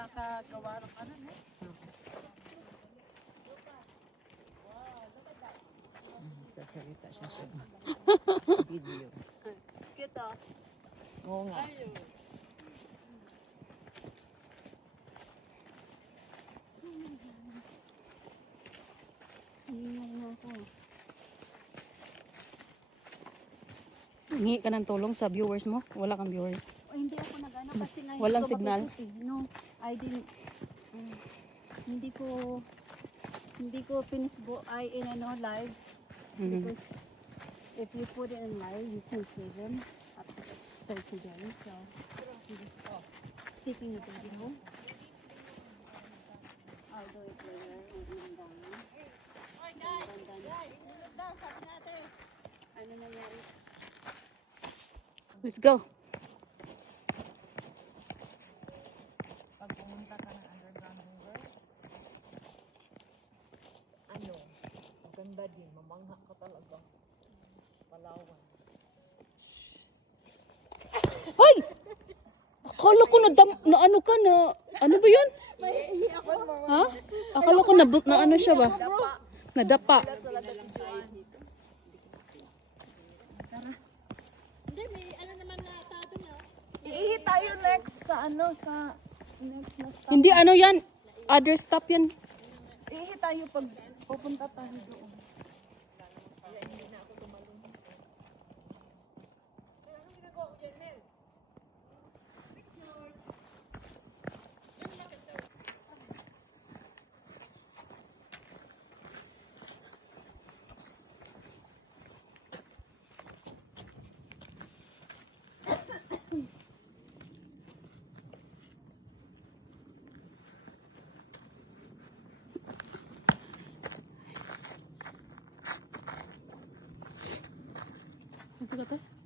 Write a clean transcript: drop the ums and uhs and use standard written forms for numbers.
nakakagawa ng ano, no? Sasalita siya sa video. Cute, oh. Oo nga. Hingi ka ng tulong sa viewers mo? Wala kang viewers. Hindi ako nag-ano kasi nga Walang hindi ko signal? makukuti. No, I didn't, hindi ko pinisbo ay in ano live because if you put it in live you can see them up to 30 days, so I'm just taking a video. I'll do it later and then ano nangyari? Let's go. Pag pumunta ka ng underground river, ano, maganda din, mamangha ka talaga. Palawan. Hoy! Akala ko na ano ka na, ano ba yun? Ha? Akala ko na ano siya ba? Nadapa. Iihi tayo next sa ano sa next na stop. Hindi ano yan. Other stop yan. Iihi tayo pag pupunta tayo doon. Ito ka